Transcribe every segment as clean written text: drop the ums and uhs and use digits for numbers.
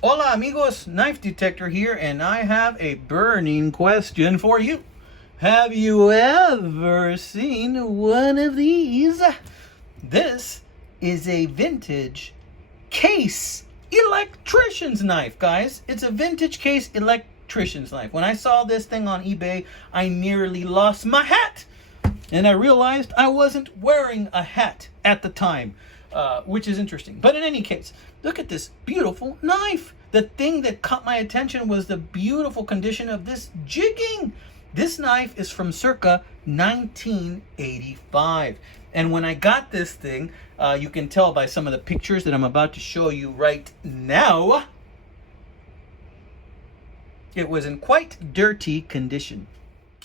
Hola amigos, Knife Detector here, and I have a burning question for you. Have you ever seen one of these? This is a vintage Case Electrician's knife, guys. It's a vintage Case Electrician's knife. When I saw this thing on eBay, I nearly lost my hat. And I realized I wasn't wearing a hat at the time, which is interesting. But in any case, look at this beautiful knife. The thing that caught my attention was the beautiful condition of this jigging. This knife is from circa 1985. And when I got this thing, you can tell by some of the pictures that I'm about to show you right now, it was in quite dirty condition.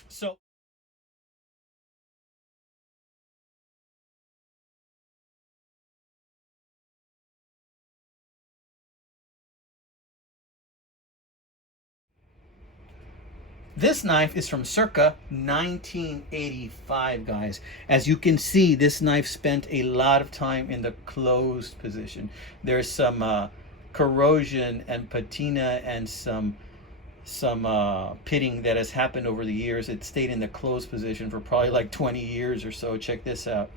So this knife is from circa 1985, guys. As you can see, this knife spent a lot of time in the closed position. There's some corrosion and patina and some pitting that has happened over the years. It stayed in the closed position for probably like 20 years or so. Check this out.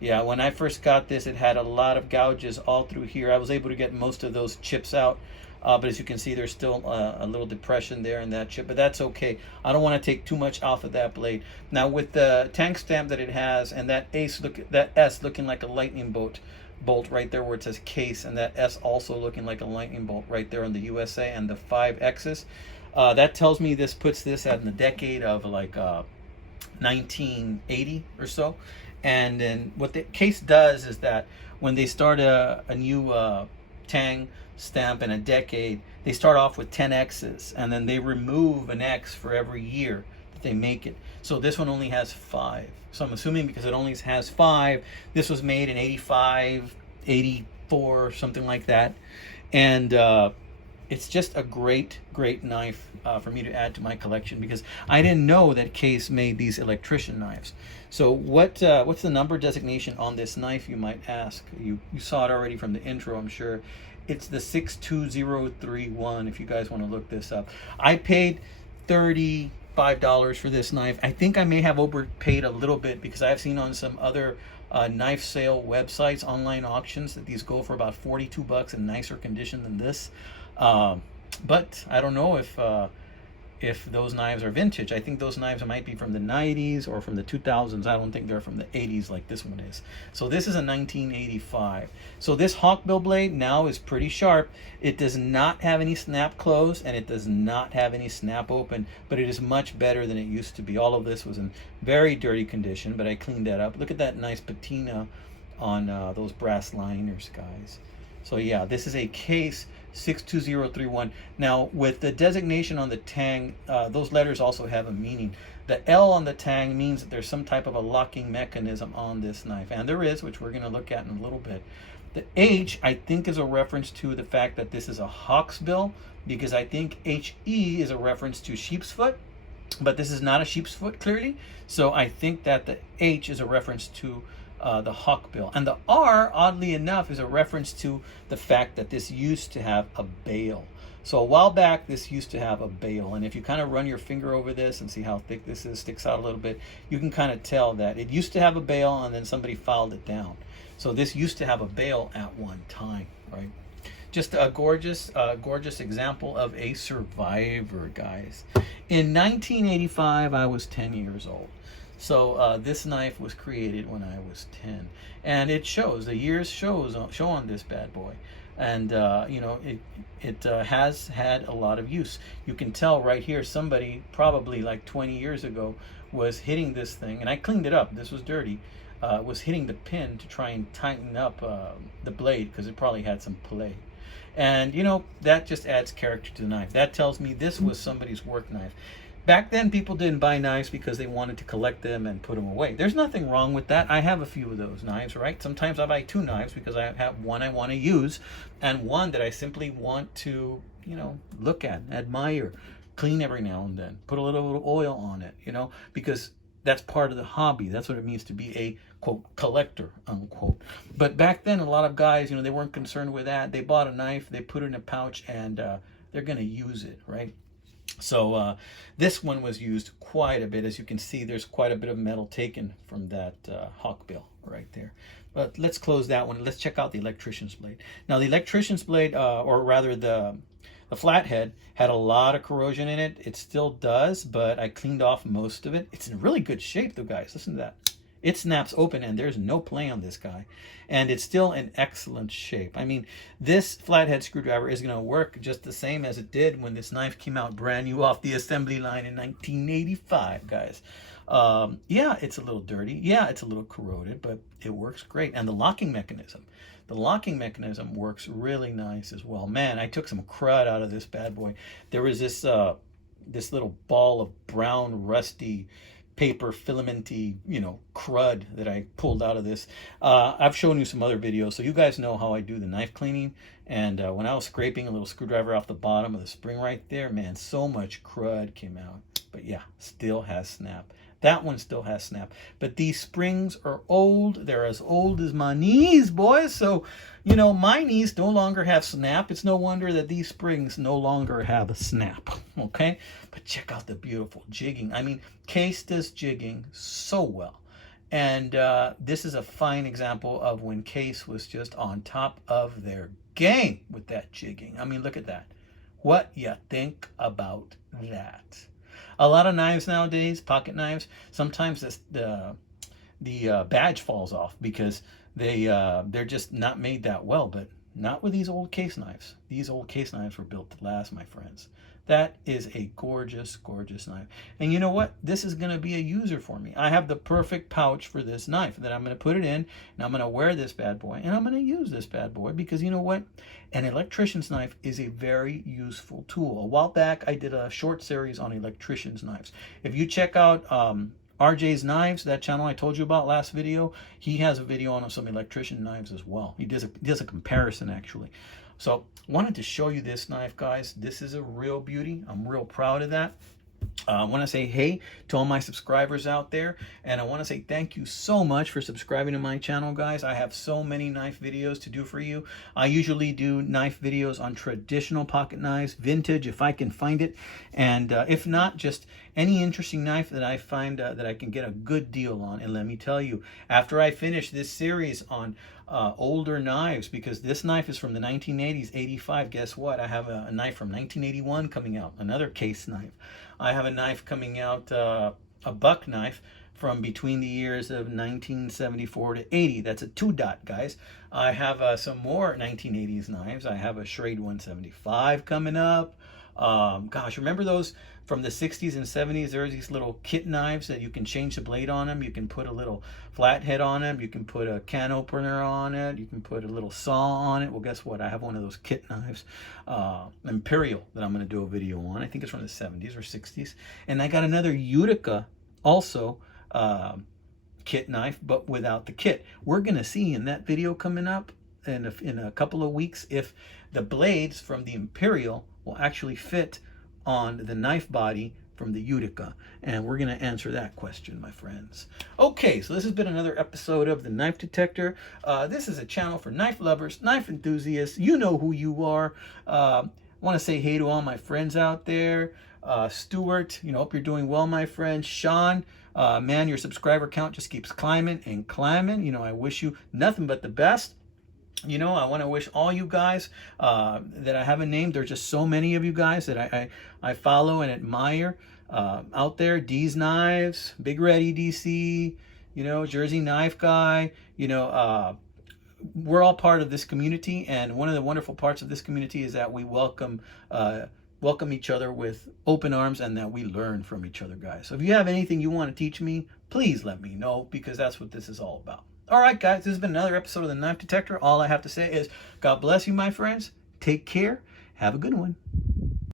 Yeah, when I first got this, it had a lot of gouges all through here. I was able to get most of those chips out. But as you can see, there's still a little depression there in that chip, but that's okay. I don't want to take too much off of that blade. Now with the tank stamp that it has, and that that S looking like a lightning bolt right there where it says Case, and that S also looking like a lightning bolt right there on the USA, and the 5X's, that tells me this puts this at in the decade of like 1980 or so. And then what the Case does is that when they start a new tang stamp in a decade, they start off with 10 X's, and then they remove an X for every year that they make it. So this one only has 5. So I'm assuming because it only has 5, this was made in 85, 84, something like that. And it's just a great knife for me to add to my collection, because I didn't know that Case made these electrician knives. So what's the number designation on this knife, you might ask? You saw it already from the intro, I'm sure. It's the 62031, if you guys want to look this up. I paid $35 for this knife. I think I may have overpaid a little bit, because I've seen on some other knife sale websites, online auctions, that these go for about 42 bucks in nicer condition than this. But I don't know if those knives are vintage. I think those knives might be from the 90s or from the 2000s. I don't think they're from the 80s like this one is. So this is a 1985. So this hawkbill blade now is pretty sharp. It does not have any snap close, and it does not have any snap open, but it is much better than it used to be. All of this was in very dirty condition, but I cleaned that up. Look at that nice patina on those brass liners, guys. So yeah, this is a Case 62031. Now with the designation on the tang, those letters also have a meaning. The L on the tang means that there's some type of a locking mechanism on this knife, and there is, which we're going to look at in a little bit. The H, I think, is a reference to the fact that this is a hawksbill, because I think HE is a reference to sheep's foot, but this is not a sheep's foot clearly. So I think that the H is a reference to the hawkbill. And the R, oddly enough, is a reference to the fact that this used to have a bail. So a while back, this used to have a bail. And if you kind of run your finger over this and see how thick this is, sticks out a little bit, you can kind of tell that it used to have a bail and then somebody filed it down. So this used to have a bail at one time, right? Just a gorgeous example of a survivor, guys. In 1985, I was 10 years old. So this knife was created when I was 10, and it shows, the years show on this bad boy. And you know, it has had a lot of use. You can tell right here, somebody probably like 20 years ago was hitting this thing, and I cleaned it up, this was dirty, was hitting the pin to try and tighten up the blade, because it probably had some play. And you know, that just adds character to the knife. That tells me this was somebody's work knife. Back then, people didn't buy knives because they wanted to collect them and put them away. There's nothing wrong with that. I have a few of those knives, right? Sometimes I buy 2 knives because I have one I want to use, and one that I simply want to, you know, look at, admire, clean every now and then, put a little oil on it, you know, because that's part of the hobby. That's what it means to be a quote collector unquote. But back then, a lot of guys, they weren't concerned with that. They bought a knife, they put it in a pouch, and they're going to use it, right? So this one was used quite a bit. As you can see, there's quite a bit of metal taken from that hawkbill right there. But let's close that one. Let's check out the electrician's blade. Now the electrician's blade, or rather the flathead, had a lot of corrosion in it. It still does, but I cleaned off most of it. It's in really good shape though, guys. Listen to that. It snaps open and there's no play on this guy. And it's still in excellent shape. I mean, this flathead screwdriver is going to work just the same as it did when this knife came out brand new off the assembly line in 1985, guys. Yeah, it's a little dirty. Yeah, it's a little corroded, but it works great. And the locking mechanism works really nice as well. Man, I took some crud out of this bad boy. There was this this little ball of brown, rusty paper filamenty, crud that I pulled out of this. I've shown you some other videos, so you guys know how I do the knife cleaning. And when I was scraping a little screwdriver off the bottom of the spring right there, man, so much crud came out. But yeah, still has snap. That one still has snap. But these springs are old. They're as old as my knees, boys. So, my knees no longer have snap. It's no wonder that these springs no longer have a snap. Okay? But check out the beautiful jigging. I mean, Case does jigging so well. And this is a fine example of when Case was just on top of their game with that jigging. I mean, look at that. What you think about that? A lot of knives nowadays, pocket knives, sometimes the badge falls off because they're just not made that well, but not with these old Case knives. These old Case knives were built to last, my friends. That is a gorgeous, gorgeous knife. And you know what? This is going to be a user for me. I have the perfect pouch for this knife that I'm going to put it in, and I'm going to wear this bad boy, and I'm going to use this bad boy because you know what? An electrician's knife is a very useful tool. A while back, I did a short series on electrician's knives. If you check out RJ's Knives, that channel I told you about last video, he has a video on some electrician knives as well. He does a comparison, actually. So wanted to show you this knife, guys. This is a real beauty. I'm real proud of that. I want to say hey to all my subscribers out there, and I want to say thank you so much for subscribing to my channel, guys. I have so many knife videos to do for you. I usually do knife videos on traditional pocket knives, vintage if I can find it, and if not, just any interesting knife that I find that I can get a good deal on. And let me tell you, after I finish this series on older knives, because this knife is from the 1980s, 85, guess what? I have a knife from 1981 coming out, another Case knife. I have a knife coming out, a buck knife from between the years of 1974 to 80. That's a 2-dot, guys. I have some more 1980s knives. I have a Schrade 175 coming up. Gosh, remember those from the 60s and 70s? There's these little kit knives that you can change the blade on them. You can put a little flathead on them. You can put a can opener on it. You can put a little saw on it. Well, guess what? I have one of those kit knives, Imperial, that I'm going to do a video on. I think it's from the 70s or 60s. And I got another Utica also, kit knife, but without the kit. We're going to see in that video coming up in a couple of weeks if the blades from the Imperial will actually fit on the knife body from the Utica, and we're going to answer that question, my friends. Okay, so this has been another episode of the Knife Detector. This is a channel for knife lovers, knife enthusiasts. You know who you are. I want to say hey to all my friends out there. Stuart, hope you're doing well, my friend. Sean, man, your subscriber count just keeps climbing and climbing. I wish you nothing but the best. I want to wish all you guys that I haven't named. There's just so many of you guys that I follow and admire out there. D's Knives, Big Red EDC, Jersey Knife Guy. We're all part of this community, and one of the wonderful parts of this community is that we welcome each other with open arms, and that we learn from each other, guys. So if you have anything you want to teach me, please let me know, because that's what this is all about. All right, guys, this has been another episode of the Knife Detector. All I have to say is God bless you, my friends. Take care. Have a good one.